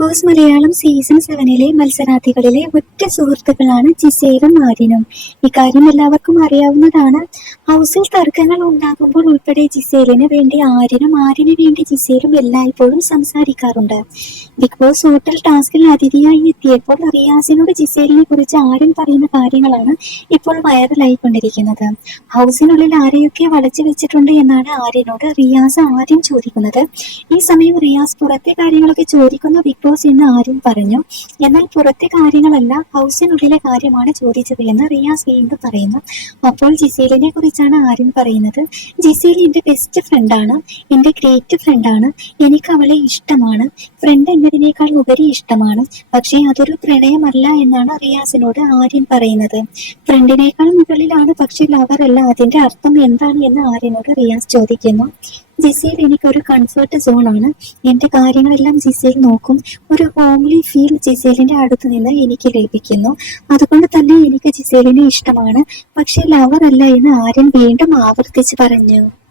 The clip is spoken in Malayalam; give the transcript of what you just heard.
ബോസ് മലയാളം സീസൺ സെവനിലെ മത്സരാർത്ഥികളിലെ ഒറ്റ സുഹൃത്തുക്കളാണ് ജിസേലും ആര്യനും. ഇക്കാര്യം എല്ലാവർക്കും അറിയാവുന്നതാണ്. ഹൗസിൽ തർക്കങ്ങൾ ഉണ്ടാകുമ്പോൾ ഉൾപ്പെടെ ജിസേലിന് വേണ്ടി ആര്യനും ആര്യന് വേണ്ടി ജിസേലും എല്ലായ്പ്പോഴും സംസാരിക്കാറുണ്ട്. ബിഗ് ബോസ് ഹോട്ടൽ ടാസ്കിൽ അതിഥിയായി എത്തിയപ്പോൾ റിയാസിനോട് ജിസേലിനെ കുറിച്ച് ആര്യൻ പറയുന്ന കാര്യങ്ങളാണ് ഇപ്പോൾ വൈറലായിക്കൊണ്ടിരിക്കുന്നത്. ഹൗസിനുള്ളിൽ ആരെയൊക്കെ വളച്ചു വെച്ചിട്ടുണ്ട് എന്നാണ് ആര്യനോട് റിയാസ് ആദ്യം ചോദിക്കുന്നത്. ഈ സമയം റിയാസ് പുറത്തെ കാര്യങ്ങളൊക്കെ ചോദിക്കുന്നു ബിഗ് ബോസ് എന്ന് ആര്യൻ പറഞ്ഞു. എന്നാൽ പുറത്തെ കാര്യങ്ങളല്ല ഹൗസിനുള്ളിലെ കാര്യമാണ് ചോദിച്ചത് എന്ന് റിയാസ് വീണ്ടും പറയുന്നു. അപ്പോൾ ജിസേലിനെ കുറിച്ചാണ് ആര്യൻ പറയുന്നത്. ജിസേൽ എന്റെ ബെസ്റ്റ് ഫ്രണ്ടാണ് എന്റെ ഗ്രേറ്റ് ഫ്രണ്ടാണ് എനിക്ക് അവളെ ഇഷ്ടമാണ്. ഫ്രണ്ട് എന്നതിനേക്കാൾ ഉപരി ഇഷ്ടമാണ്. പക്ഷേ അതൊരു പ്രണയമല്ല എന്നാണ് റിയാസിനോട് ആര്യൻ പറയുന്നത്. ഫ്രണ്ടിനേക്കാൾ മുകളിലാണ് പക്ഷേ ലവർ അല്ല. അതിന്റെ അർത്ഥം എന്താണ് എന്ന് ആര്യനോട് റിയാസ് ചോദിക്കുന്നു. ജിസേൽ എനിക്കൊരു കംഫർട്ട് സോൺ ആണ്. എന്റെ കാര്യങ്ങളെല്ലാം ജിസയിൽ നോക്കും. ഒരു ഹോംലി ഫീൽ ജിസേലിന്റെ അടുത്ത് നിന്ന് എനിക്ക് ലഭിക്കുന്നു. അതുകൊണ്ട് തന്നെ എനിക്ക് ജിസേലിനെ ഇഷ്ടമാണ്. പക്ഷേ ലവർ അല്ല എന്ന് ആര്യൻ വീണ്ടും ആവർത്തിച്ച് പറഞ്ഞു.